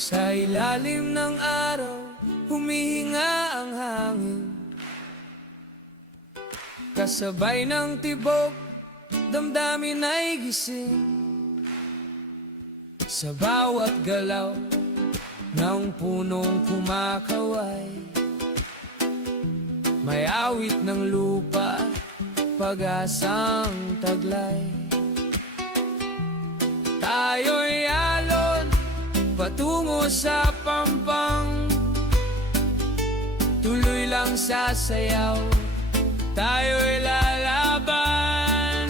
Sa ilalim ng araw, humihinga ang hangin. Kasabay ng tibok, damdamin ay gising. Sa bawat galaw ng punong kumakaway, may awit ng lupa, pag-asang taglay. Tayo'y alon patungo sa pampang, tuloy lang sasayaw, tayo'y lalaban.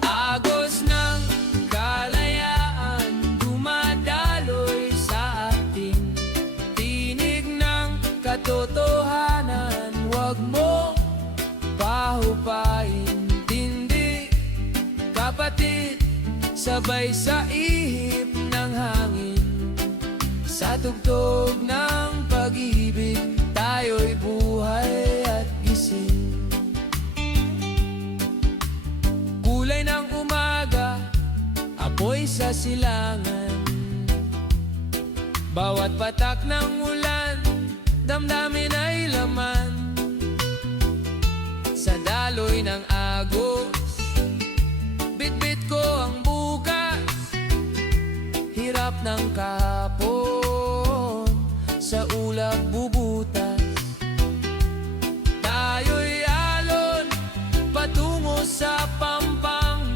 Agos ng kalayaan, dumadaloy sa ating tinig ng katotohanan. Huwag mo pahupaintindi, kapatid, sabay sa ihip ng hangin. Sa tugtog ng pag-ibig, tayo'y buhay at gising. Kulay ng umaga, apoy sa silangan. Bawat patak ng ulan, damdamin ay laman. Sa daloy ng agos, bitbit ko ang bukas. Hirap ng kahapon, sa ulap bubutas. Tayo'y alon patungo sa pampang,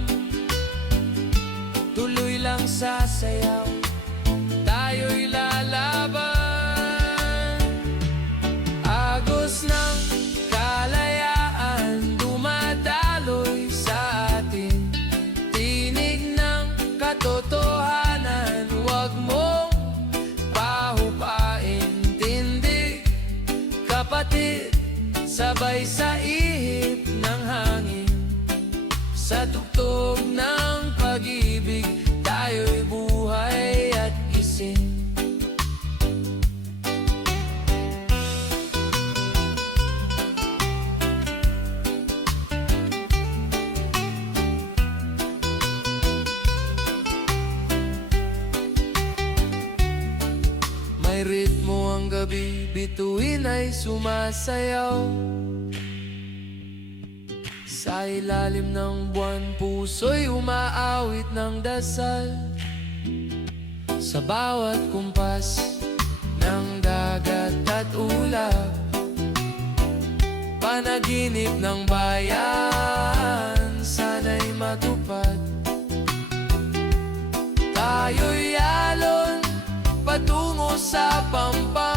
tuloy lang sasayaw, tayo'y lalaban. Agos ng kalayaan, dumadaloy sa atin, tinig ng katotohanan. Huwag mong pahupaintindi, kapatid, sabay sa ihip ng hangin. Sa tugtog ng pag-ibig, tayo'y buhay at gising. May ritmo ang gabi, bituin ay sumasayaw. Sa ilalim ng buwan, puso'y umaawit ng dasal. Sa bawat kumpas ng dagat at ulap, panaginip ng bayan, sana'y matupad. Tayo'y alon patungo sa pampang,